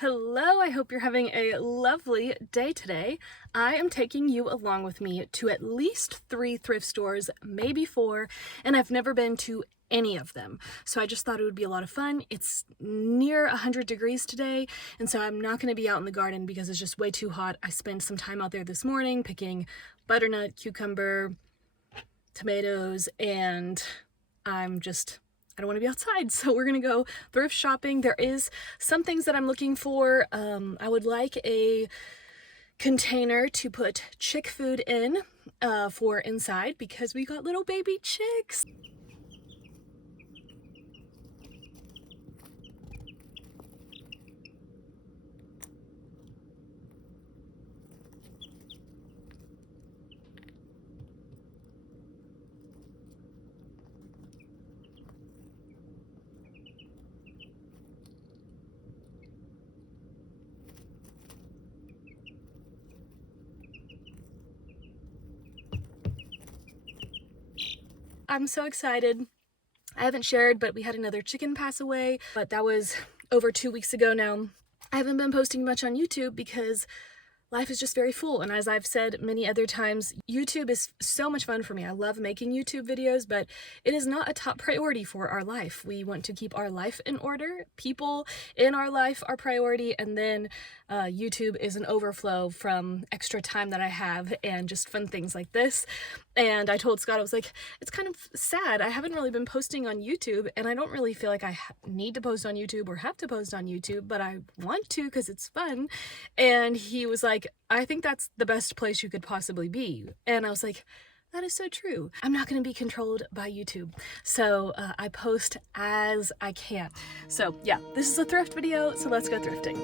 Hello, I hope you're having a lovely day today. I am taking you along with me to at least 3 thrift stores, maybe 4, and I've never been to any of them. So I just thought it would be a lot of fun. It's near 100 degrees today, and so I'm not going to be out in the garden because it's just way too hot. I spent some time out there this morning picking butternut, cucumber, tomatoes, and I don't want to be outside, so we're gonna go thrift shopping. There is some things that I'm looking for. I would like a container to put chick food in for inside because we got little baby chicks. I'm so excited. I haven't shared, but we had another chicken pass away, but that was over 2 weeks ago now. I haven't been posting much on YouTube because life is just very full, and as I've said many other times, YouTube is so much fun for me. I love making YouTube videos, but it is not a top priority for our life. We want to keep our life in order. People in our life are priority, and then YouTube is an overflow from extra time that I have and just fun things like this. And I told Scott, I was like, it's kind of sad. I haven't really been posting on YouTube, and I don't really feel like I need to post on YouTube or have to post on YouTube, but I want to because it's fun. And he was like, I think that's the best place you could possibly be. And I was like, that is so true. I'm not going to be controlled by YouTube. So I post as I can. So yeah, this is a thrift video, so let's go thrifting.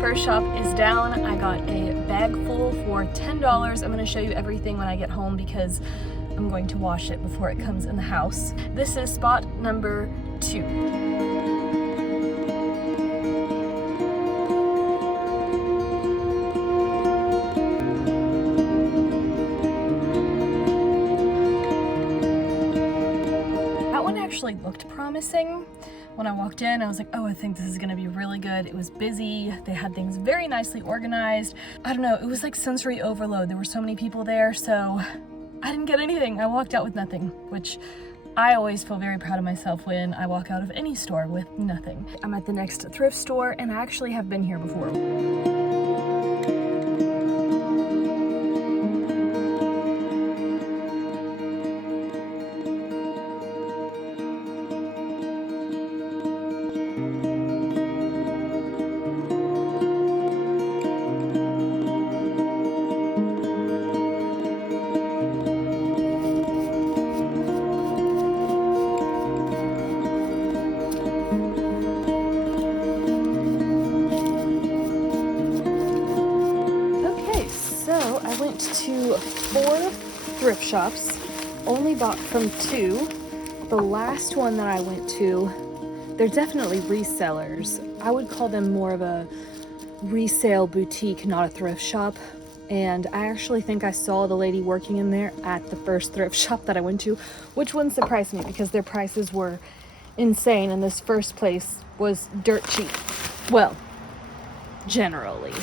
First shop is down. I got a bag full for $10. I'm going to show you everything when I get home because I'm going to wash it before it comes in the house. This is spot number 2. Actually looked promising. When I walked in, I was like, oh, I think this is gonna be really good. It was busy. They had things very nicely organized. I don't know, it was like sensory overload. There were so many people there, so I didn't get anything. I walked out with nothing, which I always feel very proud of myself when I walk out of any store with nothing. I'm at the next thrift store, and I actually have been here before. thrift shops, only bought from 2. The last one that I went to, they're definitely resellers. I would call them more of a resale boutique, not a thrift shop. And I actually think I saw the lady working in there at the first thrift shop that I went to, which wouldn't surprise me because their prices were insane, and this first place was dirt cheap. Well, generally.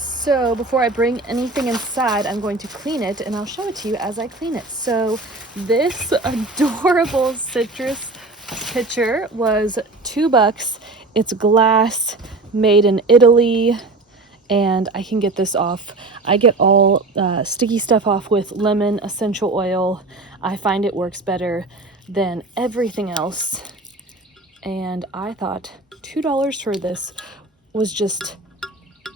So before I bring anything inside, I'm going to clean it, and I'll show it to you as I clean it. So this adorable citrus pitcher was $2. It's glass, made in Italy, and I can get this off. I get all sticky stuff off with lemon essential oil. I find it works better than everything else. And I thought $2 for this was just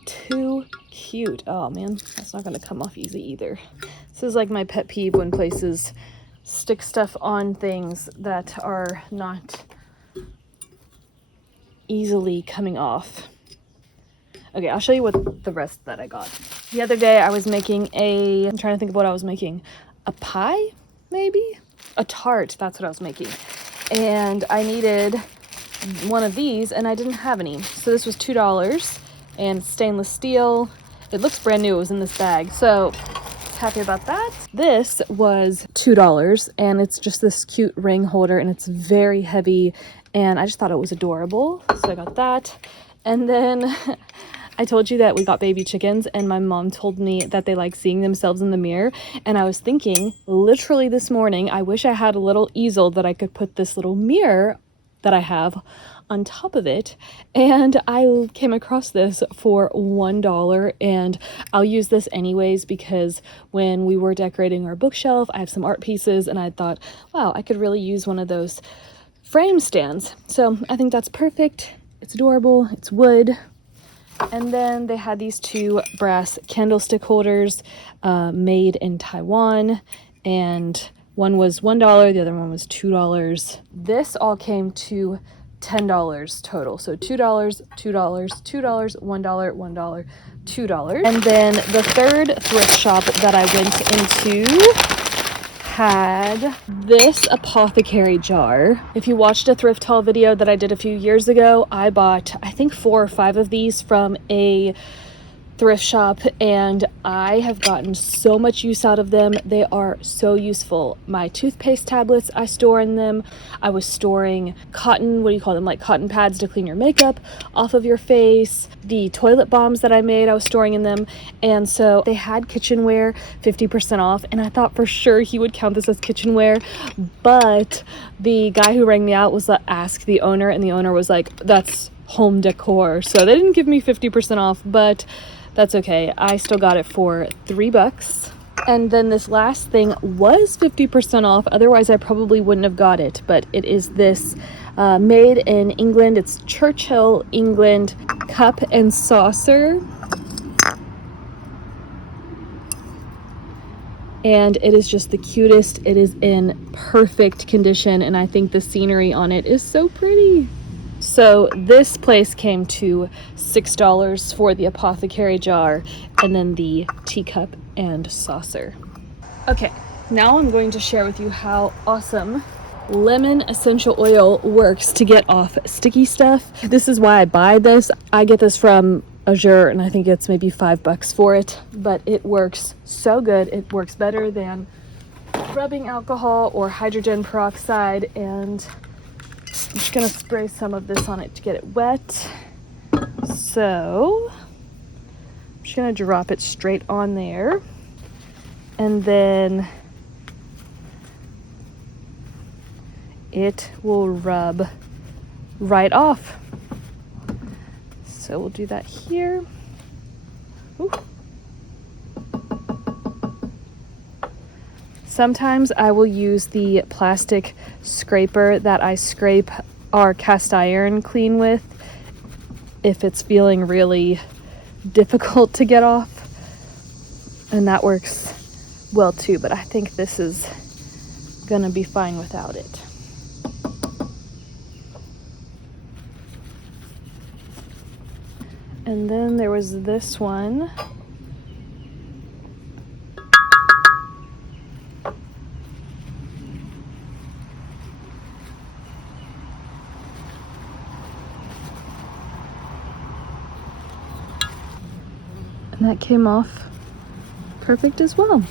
too cute. Oh man, that's not gonna come off easy either. This is like my pet peeve when places stick stuff on things that are not easily coming off. Okay, I'll show you what the rest that I got. The other day I was making I'm trying to think of what I was making. A pie, maybe? A tart, that's what I was making. And I needed one of these and I didn't have any. So this was $2 and stainless steel. It looks brand new, it was in this bag. So happy about that. This was $2 and it's just this cute ring holder and it's very heavy and I just thought it was adorable. So I got that. And then I told you that we got baby chickens and my mom told me that they like seeing themselves in the mirror. And I was thinking literally this morning, I wish I had a little easel that I could put this little mirror that I have on top of it. And I came across this for $1 and I'll use this anyways because when we were decorating our bookshelf, I have some art pieces and I thought, wow, I could really use one of those frame stands. So I think that's perfect. It's adorable, it's wood. And then they had these 2 brass candlestick holders made in Taiwan, and one was $1, the other one was $2. This all came to $10 total. So $2, $2, $2, $1, $1, $2. And then the third thrift shop that I went into had this apothecary jar. If you watched a thrift haul video that I did a few years ago, I bought I think 4 or 5 of these from a thrift shop and I have gotten so much use out of them. They are so useful. My toothpaste tablets I store in them. I was storing cotton, what do you call them, like cotton pads to clean your makeup off of your face. The toilet bombs that I made I was storing in them. And so they had kitchenware 50% off and I thought for sure he would count this as kitchenware, but the guy who rang me out was like, ask the owner, and the owner was like, that's home decor. So they didn't give me 50% off, but that's okay. I still got it for $3. And then this last thing was 50% off. Otherwise, I probably wouldn't have got it. But it is this made in England. It's Churchill, England cup and saucer. And it is just the cutest. It is in perfect condition. And I think the scenery on it is so pretty. So this place came to $6 for the apothecary jar and then the teacup and saucer. Okay, now I'm going to share with you how awesome lemon essential oil works to get off sticky stuff. This is why I buy this. I get this from Azure and I think it's maybe $5 for it, but it works so good. It works better than rubbing alcohol or hydrogen peroxide, and I'm just gonna spray some of this on it to get it wet. So I'm just gonna drop it straight on there and then it will rub right off. So we'll do that here. Ooh. Sometimes I will use the plastic scraper that I scrape our cast iron clean with if it's feeling really difficult to get off. And that works well too, but I think this is gonna be fine without it. And then there was this one. And that came off perfect as well.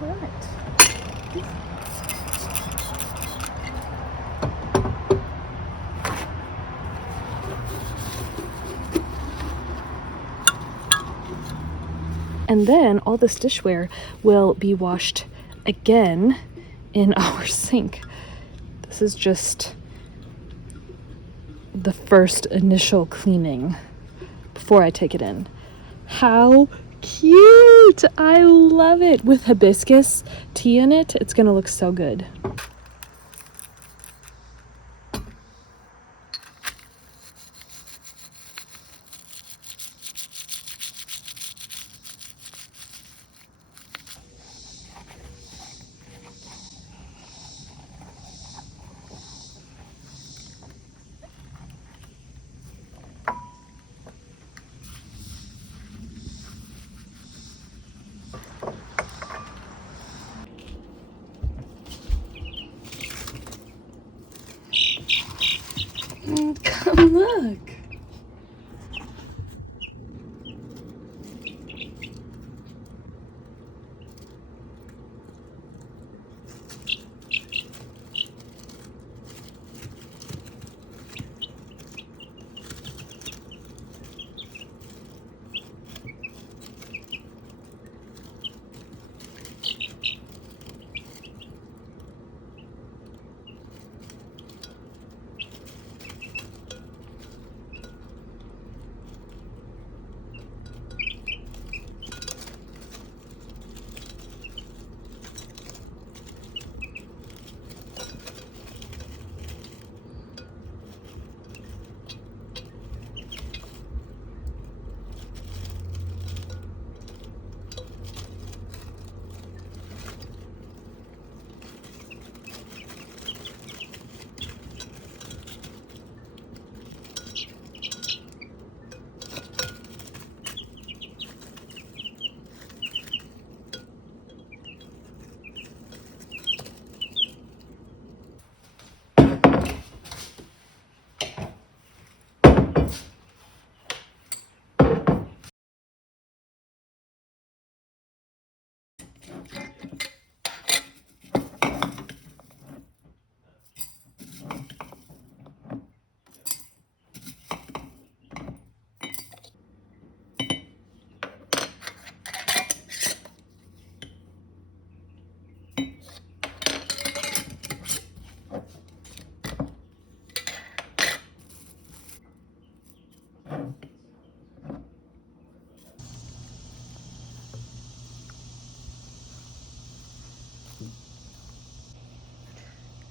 All right. And then all this dishware will be washed again in our sink. This is just the first initial cleaning before I take it in. How cute! I love it. With hibiscus tea in it, it's gonna look so good. Come look.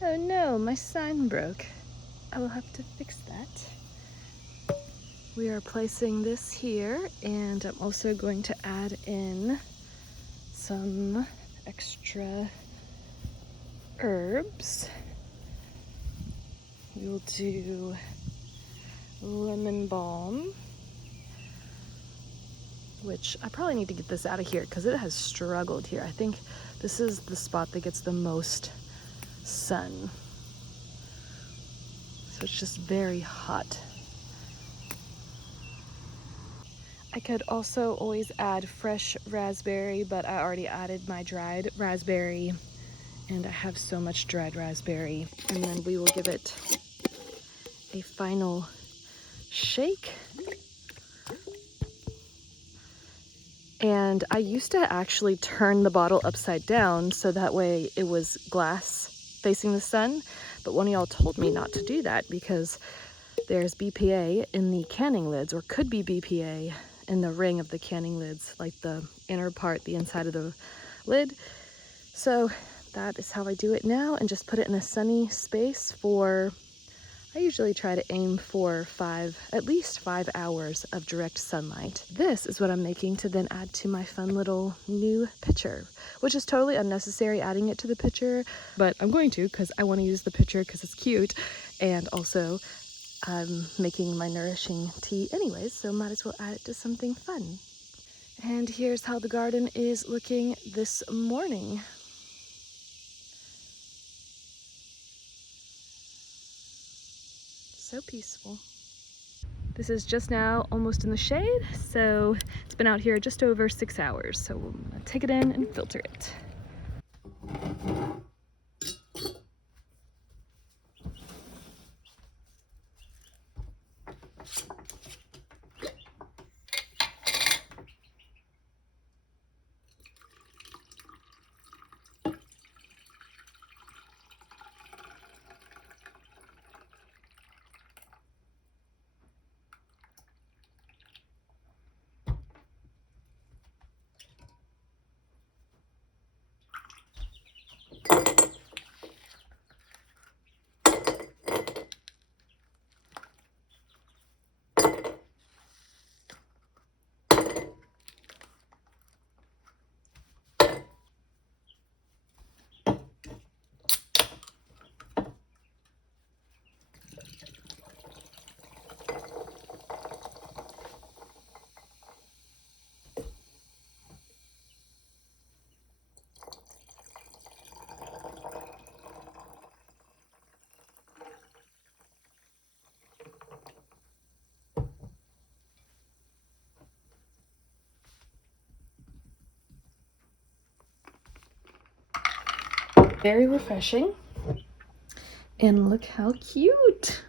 Oh no, my sign broke. I will have to fix that. We are placing this here, and I'm also going to add in some extra herbs. We will do lemon balm, which I probably need to get this out of here because it has struggled here. I think this is the spot that gets the most sun. So it's just very hot. I could also always add fresh raspberry, but I already added my dried raspberry, and I have so much dried raspberry. And then we will give it a final shake. And I used to actually turn the bottle upside down so that way it was glass facing the sun, but one of y'all told me not to do that because there's BPA in the canning lids, or could be BPA in the ring of the canning lids, like the inner part, the inside of the lid. So that is how I do it now, and just put it in a sunny space for, I usually try to aim for at least 5 hours of direct sunlight. This is what I'm making to then add to my fun little new pitcher, which is totally unnecessary adding it to the pitcher, but I'm going to because I want to use the pitcher because it's cute, and also I'm making my nourishing tea anyways, so might as well add it to something fun. And here's how the garden is looking this morning. So peaceful. This is just now almost in the shade, so it's been out here just over 6 hours. So I'm gonna take it in and filter it. Very refreshing. And look how cute.